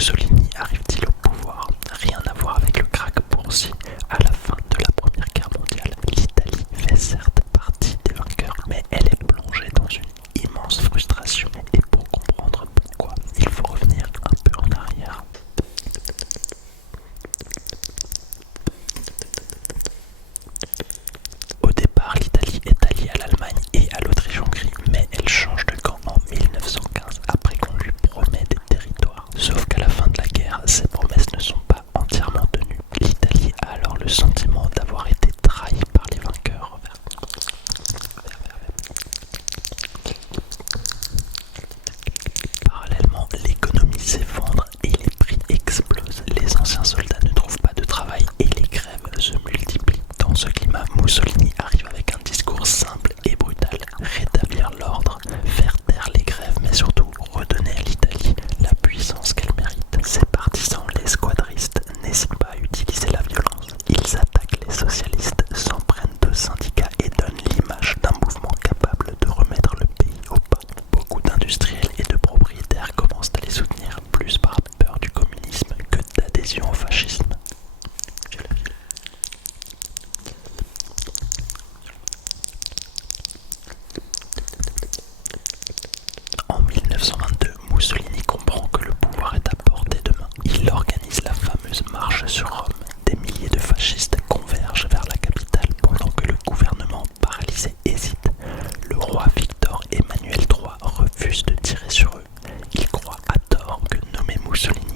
Mussolini arrive-t-il au pouvoir? Rien à voir avec le krach boursier. À la fin de la Première Guerre mondiale, l'Italie fait certes partie des vainqueurs, mais elle est plongée dans une immense frustration. Et pour comprendre pourquoi, il faut revenir un peu en arrière. Au départ, l'Italie est alliée à l'Allemagne et à l'Autriche-Hongrie, mais elle change de camp en 1915 après qu'on lui promet des territoires. Sauf qu'à la fin de la guerre, ces promesses ne sont pas entièrement tenues. L'Italie a alors le sentiment d'avoir été trahie par les vainqueurs. Parallèlement, l'économie s'effondre et les prix explosent. Les anciens soldats ne trouvent pas de travail et les grèves se multiplient. Dans ce climat, Mussolini arrive avec un discours simple et brutal. Rétablir l'ordre, faire taire les grèves, mais surtout redonner à l'Italie la puissance qu'elle mérite. Ses partisans, les squadristes, n'hésitent pas à utiliser la violence. Ils attaquent les socialistes, s'en prennent de syndicats et donnent l'image d'un mouvement capable de remettre le pays au pas. Beaucoup d'industriels et de propriétaires commencent à les soutenir, plus par peur du communisme que d'adhésion au fascisme. En 1922, Mussolini comprend que le pouvoir est à portée de main. Il organise la fameuse marche sur Rome. Des milliers de fascistes convergent vers la capitale pendant que le gouvernement paralysé hésite. Le roi Victor Emmanuel III refuse de tirer sur eux. Il croit à tort que nommer Mussolini